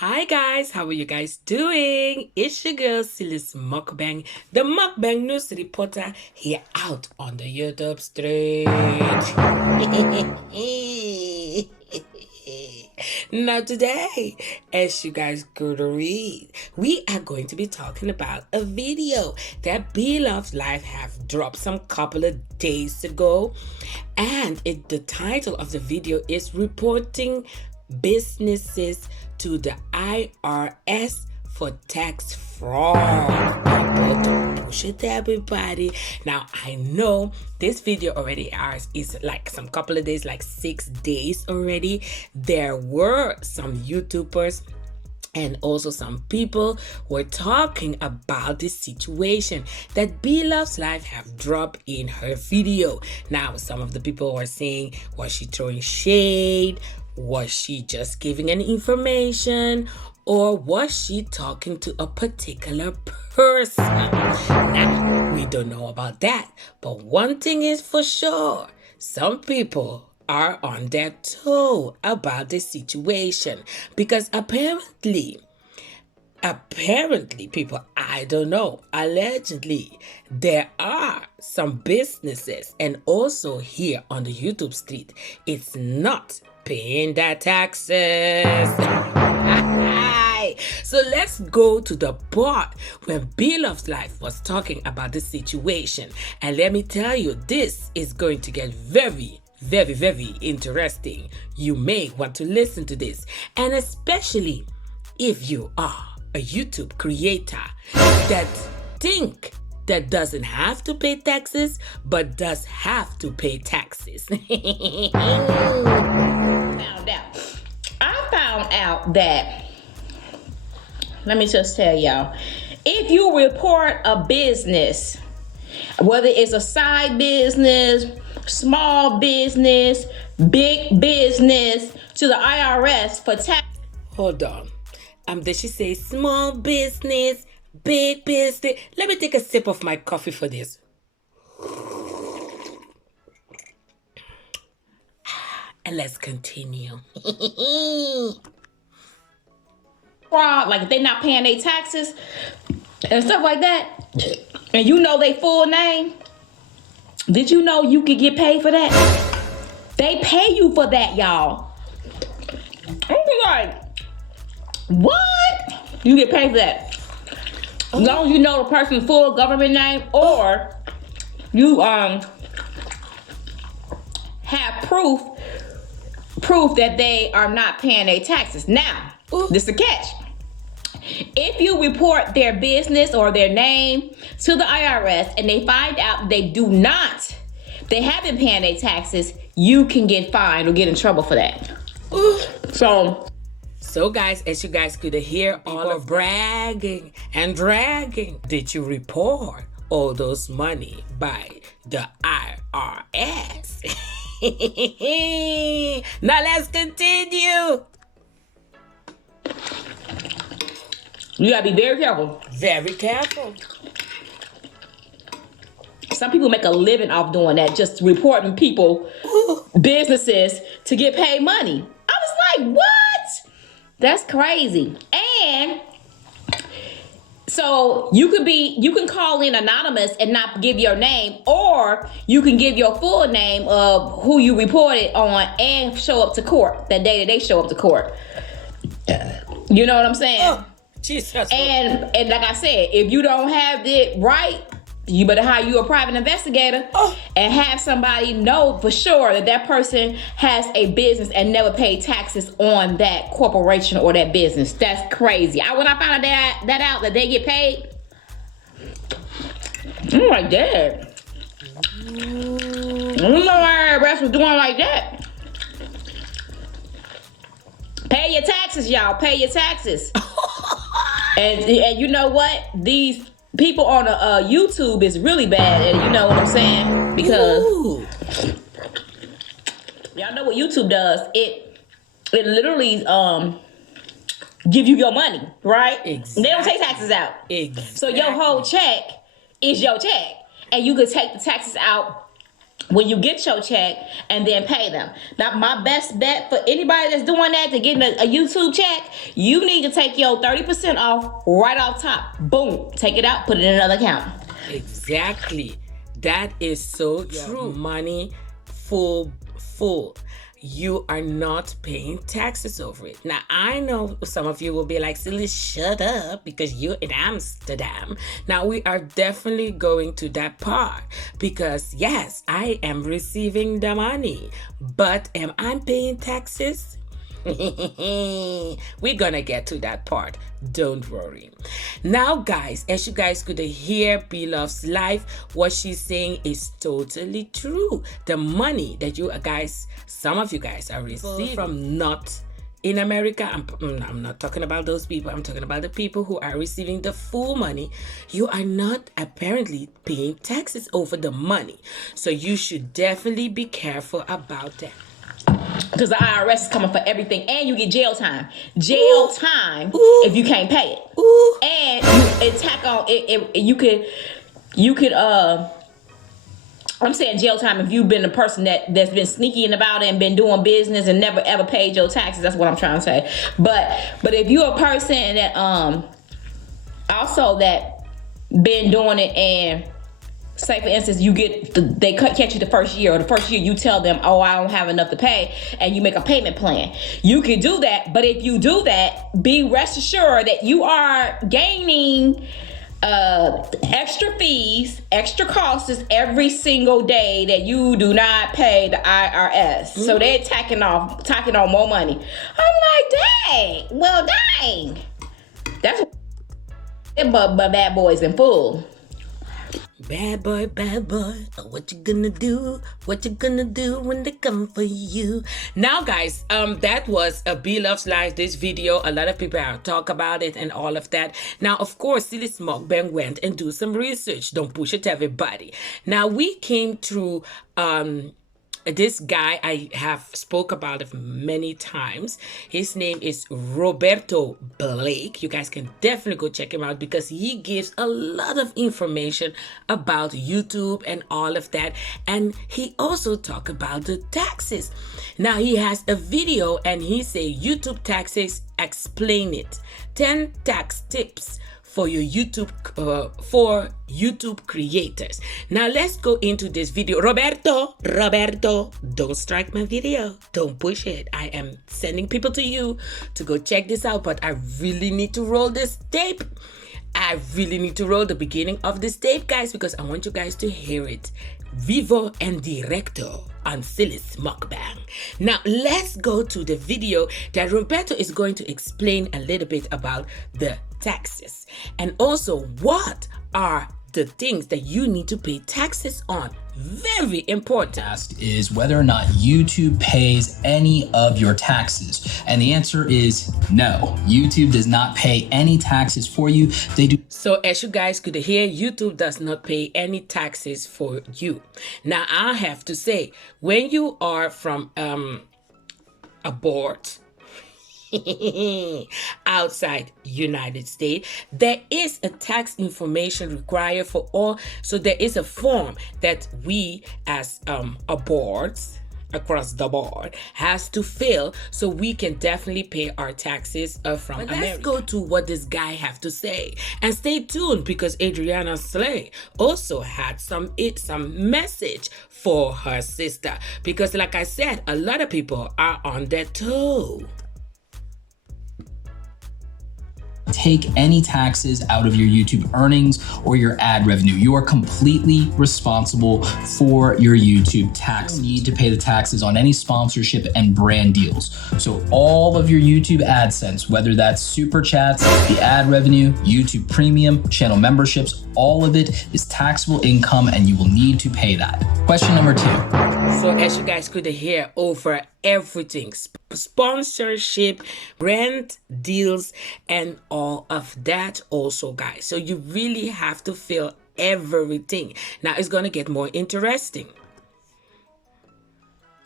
Hi guys, how are you guys doing? It's your girl Sylismukbang, the Mukbang news reporter here out on the YouTube street. Now today, as you guys go to read, we are going to be talking about a video that Beloved's Life have dropped some couple of days ago, and the title of the video is Reporting Businesses to the IRS for Tax Fraud. People, don't push it, everybody. Now, I know this video already is like some couple of days, like 6 days already. There were some YouTubers and also some people were talking about this situation that Beloved's Life have dropped in her video. Now, some of the people were saying, was she throwing shade? Was she just giving any information? Or was she talking to a particular person? Now, we don't know about that. But one thing is for sure, some people are on their toe about the situation because apparently people, I don't know, allegedly there are some businesses and also here on the YouTube street, it's not paying their taxes. So let's go to the part when Beloved's Life was talking about the situation, and let me tell you, this is going to get very interesting. You may want to listen to this, and especially if you are a YouTube creator that think that doesn't have to pay taxes but does have to pay taxes. I found out that, let me just tell y'all, if you report a business, whether it's a side business, small business, big business, to the IRS for tax. Hold on. Did she say small business, big business? Let me take a sip of my coffee for this. And let's continue. Fraud, like if they're not paying their taxes and stuff like that, and you know their full name, did you know you could get paid for that? They pay you for that, y'all. I'm be like, what? You get paid for that. As long as you know the person's full government name, or you have proof that they are not paying their taxes. Now, this is a catch. If you report their business or their name to the IRS and they find out they haven't paying their taxes, you can get fined or get in trouble for that. So guys, as you guys could hear, all of bragging and dragging. Did you report all those money by the IRS? Now let's continue. You gotta be very careful. Very careful. Some people make a living off doing that, just reporting people, businesses to get paid money. I was like, what? That's crazy. And so you can call in anonymous and not give your name, or you can give your full name of who you reported on and show up to court that day that they show up to court. You know what I'm saying? Oh, Jesus. And like I said, if you don't have it right, you better hire you a private investigator and have somebody know for sure that person has a business and never paid taxes on that corporation or that business. That's crazy. When I found out that they get paid, I'm like, damn. I don't know why the rest was doing like that. Pay your taxes, y'all. Pay your taxes. And you know what? These people on YouTube is really bad, and you know what I'm saying? Because y'all know what YouTube does. It literally give you your money, right? Exactly. They don't take taxes out. Exactly. So your whole check is your check, and you could take the taxes out when you get your check, and then pay them. Now, my best bet for anybody that's doing that to get a YouTube check, you need to take your 30% off right off top. Boom, take it out, put it in another account. Exactly. That is so true. Money full. You are not paying taxes over it. Now, I know some of you will be like, Sylis, shut up, because you're in Amsterdam. Now, we are definitely going to that part because, yes, I am receiving the money, but am I paying taxes? We're gonna get to that part, don't worry. Now guys, as you guys could hear B Love's life, what she's saying is totally true. The money that you guys, some of you guys are receiving from not in America, I'm not talking about those people, I'm talking about the people who are receiving the full money. You are not apparently paying taxes over the money, so you should definitely be careful about that. Because the IRS is coming for everything, and you get jail time. Jail time if you can't pay it. And you attack on it. You could. I'm saying jail time if you've been a person that's been sneaking about it and been doing business and never ever paid your taxes. That's what I'm trying to say. But if you're a person that also that been doing it, and say for instance they catch you the first year, or the first year you tell them, oh, I don't have enough to pay, and you make a payment plan, you can do that. But if you do that, be rest assured that you are gaining extra fees, extra costs every single day that you do not pay the IRS. So they're tacking on more money. I'm like, dang. That's what bad boys in full. Bad boy, what you gonna do? What you gonna do when they come for you? Now guys, that was a B Love's Life, this video. A lot of people have talked about it and all of that. Now, of course, Sylismukbang went and do some research. Don't push it to everybody. Now, we came through this guy. I have spoke about it many times. His name is Roberto Blake. You guys can definitely go check him out because he gives a lot of information about YouTube and all of that. And he also talk about the taxes. Now he has a video and he say YouTube taxes, explain it. 10 tax tips for your YouTube creators. Now let's go into this video. Roberto, don't strike my video. Don't push it. I am sending people to you to go check this out, but I really need to roll this tape. I really need to roll the beginning of this tape, guys, because I want you guys to hear it vivo and directo on Sylismukbang. Now let's go to the video that Roberto is going to explain a little bit about the taxes, and also what are the things that you need to pay taxes on. Very important. Asked is whether or not YouTube pays any of your taxes, and the answer is no. YouTube does not pay any taxes for you. They do. So as you guys could hear, YouTube does not pay any taxes for you. Now I have to say, when you are from abroad, outside United States, there is a tax information required for all. So there is a form that we as boards across the board has to fill, so we can definitely pay our taxes from America. Let's go to what this guy have to say, and stay tuned because Adriana Slay also had some message for her sister, because like I said, a lot of people are on their toe. Take any taxes out of your YouTube earnings or your ad revenue. You are completely responsible for your YouTube tax. You need to pay the taxes on any sponsorship and brand deals. So all of your YouTube AdSense, whether that's super chats, the ad revenue, YouTube premium, channel memberships, all of it is taxable income and you will need to pay that. Question number 2. So as you guys could hear, over everything, sponsorship, brand deals, and all of that also, guys. So you really have to fill everything. Now it's going to get more interesting.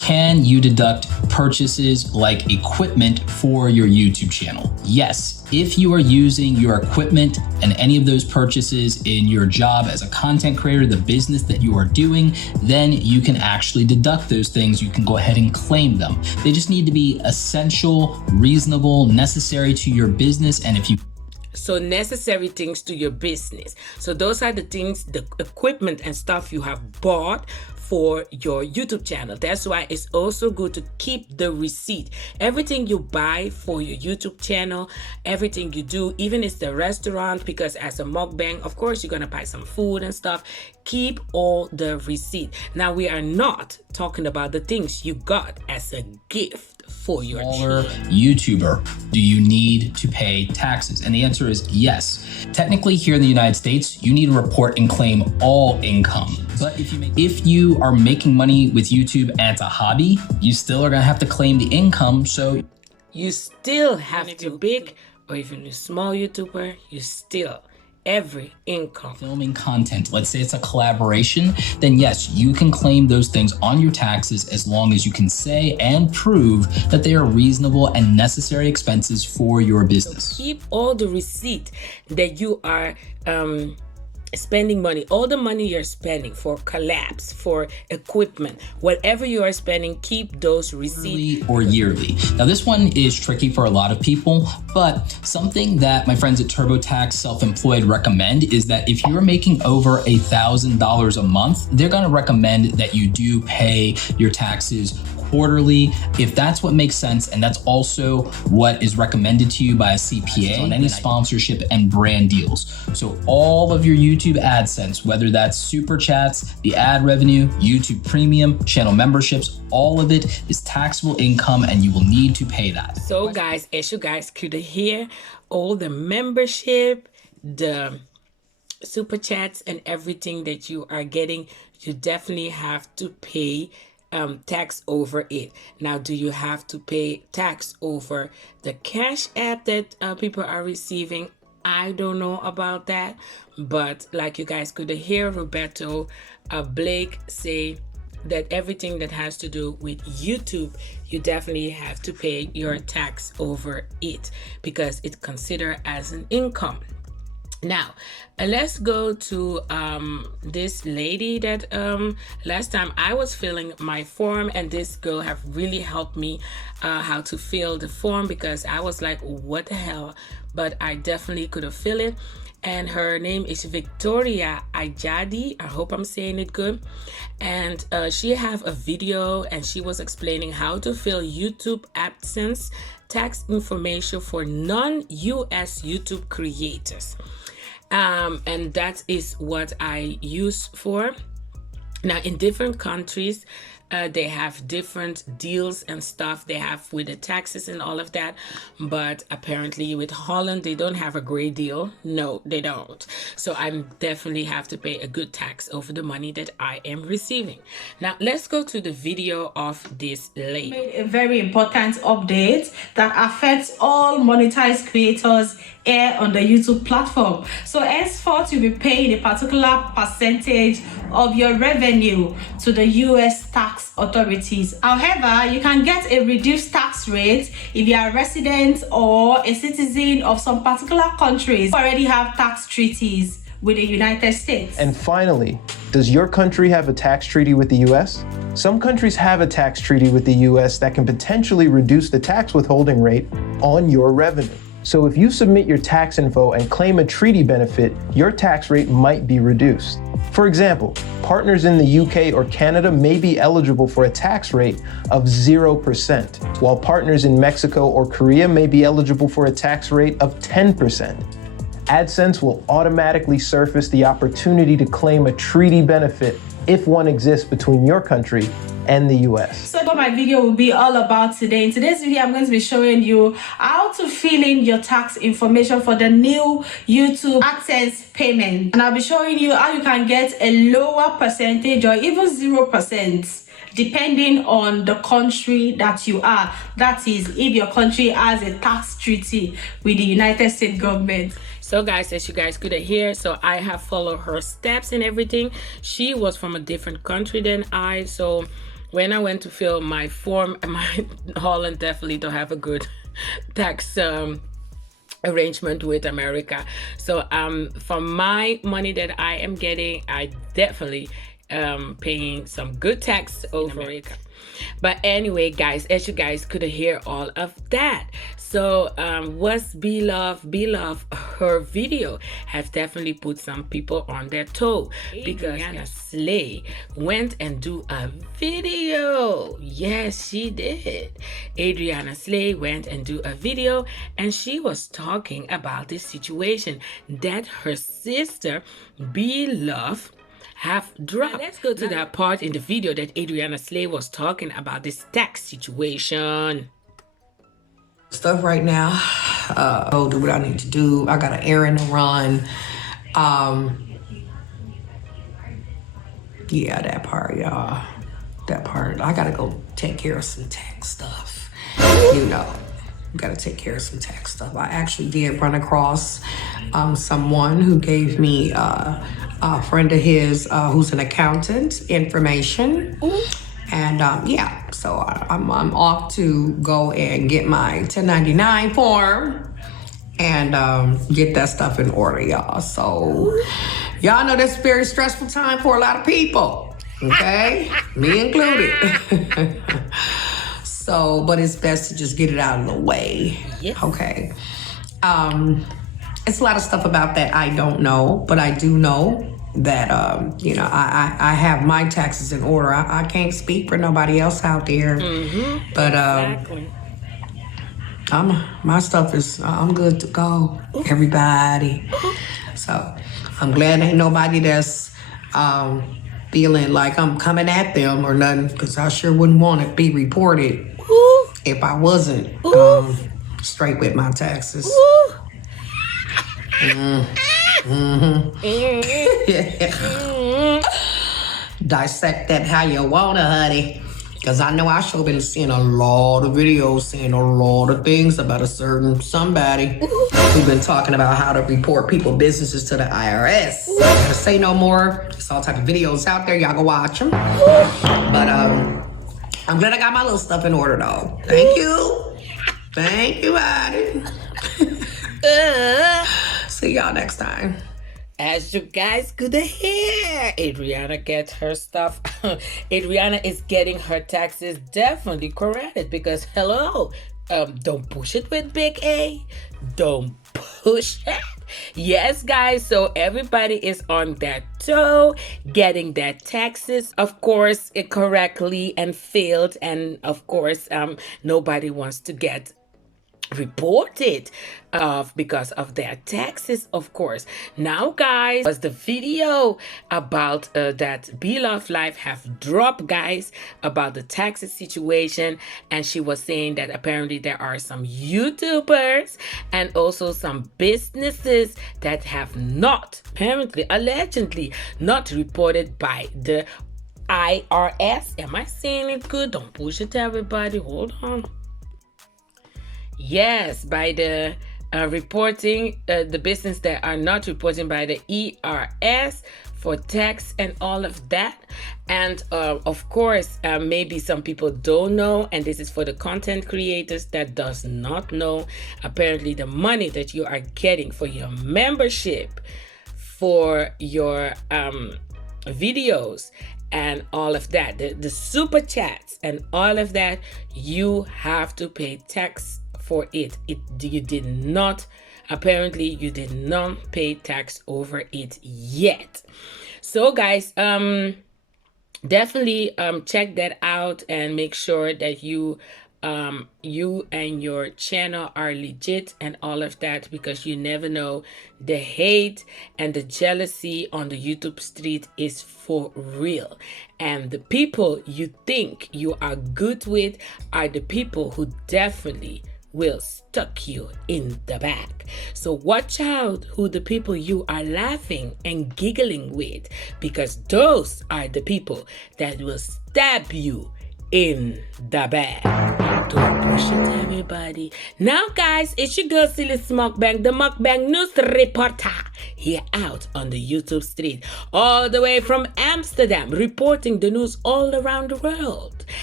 Can you deduct purchases like equipment for your YouTube channel? Yes, if you are using your equipment and any of those purchases in your job as a content creator, the business that you are doing, then you can actually deduct those things. You can go ahead and claim them. They just need to be essential, reasonable, necessary to your business. And if you So necessary things to your business. So those are the things, the equipment and stuff you have bought for your YouTube channel. That's why it's also good to keep the receipt. Everything you buy for your YouTube channel, everything you do, even if it's the restaurant, because as a mukbang, of course, you're gonna buy some food and stuff. Keep all the receipt. Now, we are not talking about the things you got as a gift for your smaller YouTuber. Do you need to pay taxes? And the answer is yes. Technically, here in the United States, you need to report and claim all income. But if you are making money with YouTube and it's a hobby, you still are gonna have to claim the income. So you still have to big or even a small YouTuber, you still every income. Filming content, let's say it's a collaboration, then yes, you can claim those things on your taxes as long as you can say and prove that they are reasonable and necessary expenses for your business. So keep all the receipt that you are spending money, all the money you're spending for collabs, for equipment, whatever you are spending, keep those receipts. Or yearly. Now this one is tricky for a lot of people, but something that my friends at TurboTax Self-Employed recommend is that if you're making over $1,000 a month, they're gonna recommend that you do pay your taxes quarterly, if that's what makes sense, and that's also what is recommended to you by a CPA on any sponsorship and brand deals. So all of your YouTube AdSense, whether that's super chats, the ad revenue, YouTube Premium, channel memberships, all of it is taxable income and you will need to pay that. So guys, as you guys could hear, all the membership, the super chats and everything that you are getting, you definitely have to pay tax over it. Now, do you have to pay tax over the Cash App that people are receiving? I don't know about that, but like you guys could hear Roberto Blake say that everything that has to do with YouTube, you definitely have to pay your tax over it because it's considered as an income. Now, let's go to this lady that last time I was filling my form, and this girl have really helped me how to fill the form because I was like, what the hell? But I definitely could have filled it. And her name is Victoria Ajadi. I hope I'm saying it good. And she have a video and she was explaining how to fill YouTube AdSense tax information for non-US YouTube creators. And that is what I use for. Now, in different countries, they have different deals and stuff they have with the taxes and all of that. But apparently with Holland, they don't have a great deal. No, they don't. So I definitely have to pay a good tax over the money that I am receiving. Now, let's go to the video of this lady. A very important update that affects all monetized creators here on the YouTube platform. So henceforth, you'll be paying a particular percentage of your revenue to the US tax authorities. However, you can get a reduced tax rate if you are a resident or a citizen of some particular countries who already have tax treaties with the United States. And finally, does your country have a tax treaty with the US? Some countries have a tax treaty with the US that can potentially reduce the tax withholding rate on your revenue. So if you submit your tax info and claim a treaty benefit, your tax rate might be reduced. For example, partners in the UK or Canada may be eligible for a tax rate of 0%, while partners in Mexico or Korea may be eligible for a tax rate of 10%. AdSense will automatically surface the opportunity to claim a treaty benefit if one exists between your country and the US. So what my video will be all about today. In today's video, I'm going to be showing you how to fill in your tax information for the new YouTube AdSense payment. And I'll be showing you how you can get a lower percentage or even 0%. Depending on the country that you are. That is, if your country has a tax treaty with the United States government. So guys, as you guys could hear, so I have followed her steps and everything. She was from a different country than I, so when I went to fill my form, my Holland definitely don't have a good tax arrangement with America. So from my money that I am getting, I definitely paying some good tax over America. But anyway, guys, as you guys could hear all of that, so what's Beloved, her video has definitely put some people on their toe, because Adriana Slay went and do a video. Yes, she did. Adriana Slay went and do a video, and she was talking about this situation that her sister Beloved have dropped. Let's go to that part in the video that Adriana Slay was talking about this tax situation. Stuff right now. I'll do what I need to do. I got an errand to run. Yeah, that part, y'all. That part. I gotta go take care of some tax stuff. You know, gotta take care of some tax stuff. I actually did run across someone who gave me a friend of his who's an accountant information. And yeah, so I'm off to go and get my 1099 form and get that stuff in order, y'all. So y'all know that's a very stressful time for a lot of people, okay? Me included. So, but it's best to just get it out of the way, okay? It's a lot of stuff about that I don't know, but I do know that, you know, I have my taxes in order. I can't speak for nobody else out there. But Exactly. my stuff is, I'm good to go, everybody. So I'm glad ain't nobody that's feeling like I'm coming at them or nothing, because I sure wouldn't want to be reported if I wasn't straight with my taxes. Dissect that how you wanna, honey. Because I know I sure been seeing a lot of videos saying a lot of things about a certain somebody who's been talking about how to report people businesses to the IRS. Gotta say no more. There's all type of videos out there. Y'all go watch them. But I'm glad I got my little stuff in order though. Thank you. Thank you, Addie. See y'all next time. As you guys could hear, Adriana gets her stuff. Adriana is getting her taxes definitely corrected, because hello, don't push it with big A. Don't push it. Yes, guys, so everybody is on their toe, getting their taxes, of course, correctly and filled. And of course, nobody wants to get reported because of their taxes, of course. Now, guys, was the video about that Beloved Life have dropped, guys, about the taxes situation, and she was saying that apparently there are some YouTubers and also some businesses that have not, apparently, allegedly, not reported by the IRS. Am I saying it good? Don't push it, everybody. Hold on. Yes, by the reporting, the business that are not reporting by the ERS for tax and all of that. And of course, maybe some people don't know, and this is for the content creators that does not know. Apparently, the money that you are getting for your membership, for your videos and all of that, the super chats and all of that, you have to pay tax for it. You did not, apparently you did not pay tax over it yet. So guys, definitely check that out and make sure that you and your channel are legit and all of that, because you never know, the hate and the jealousy on the YouTube street is for real, and the people you think you are good with are the people who definitely will stuck you in the back. So watch out who the people you are laughing and giggling with, because those are the people that will stab you in the back. Don't push it, everybody. Now, guys, it's your girl Sylismukbang, the Mukbang news reporter, here out on the YouTube street, all the way from Amsterdam, reporting the news all around the world.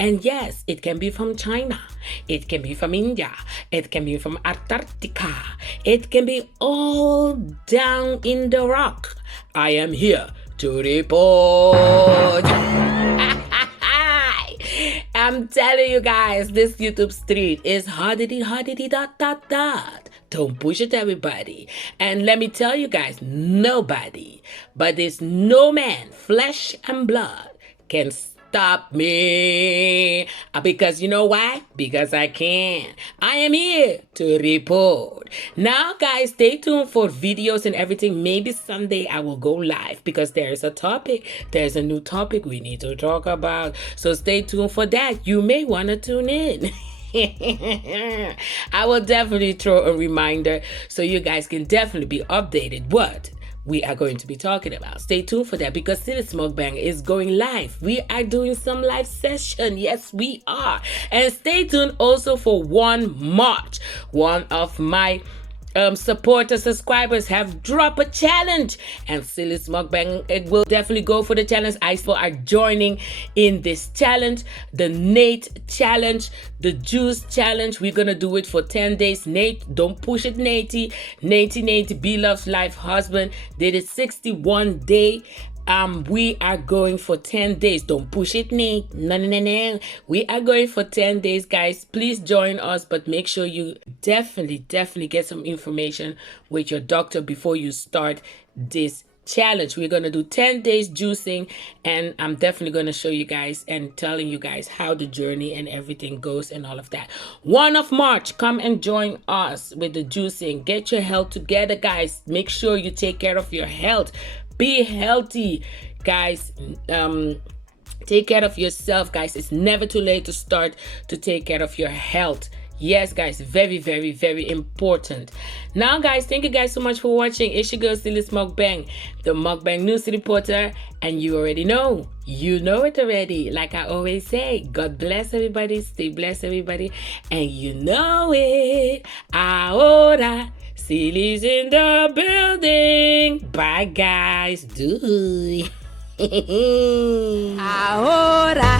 And yes, it can be from China, it can be from India, it can be from Antarctica, it can be all down in the rock. I am here to report. I'm telling you guys, this YouTube street is hoddity dot. Don't push it, everybody. And let me tell you guys, nobody, but there's no man, flesh and blood, can stop me. Because you know why? Because I can. I am here to report. Now, guys, stay tuned for videos and everything. Maybe someday I will go live because there's a topic. There's a new topic we need to talk about. So stay tuned for that. You may want to tune in. I will definitely throw a reminder so you guys can definitely be updated what we are going to be talking about. Stay tuned for that because Sylismukbang is going live. We are doing some live session. Yes, we are. And stay tuned also for 1 March. One of my supporters, subscribers have dropped a challenge, and Sylismukbang will definitely go for the challenge. I are joining in this challenge, the Nate challenge, the juice challenge. We're gonna do it for 10 days. Nate, don't push it, Nate. Nate, Be Love's life husband, did it 61 day. We are going for 10 days. Don't push it, Nate. No. We are going for 10 days, guys. Please join us, but make sure you definitely get some information with your doctor before you start this challenge. We're going to do 10 days juicing, and I'm definitely going to show you guys and telling you guys how the journey and everything goes and all of that. 1 of March, come and join us with the juicing. Get your health together, guys. Make sure you take care of your health. Be healthy, guys. Take care of yourself, guys. It's never too late to start to take care of your health. Yes, guys, very important. Now, guys, thank you guys so much for watching. It's your girl, Sylismukbang, the Mukbang news reporter. And you already know. You know it already. Like I always say, God bless everybody. Stay blessed, everybody. And you know it. Ahora. Sylis in the building. Bye, guys. Do. Ahora.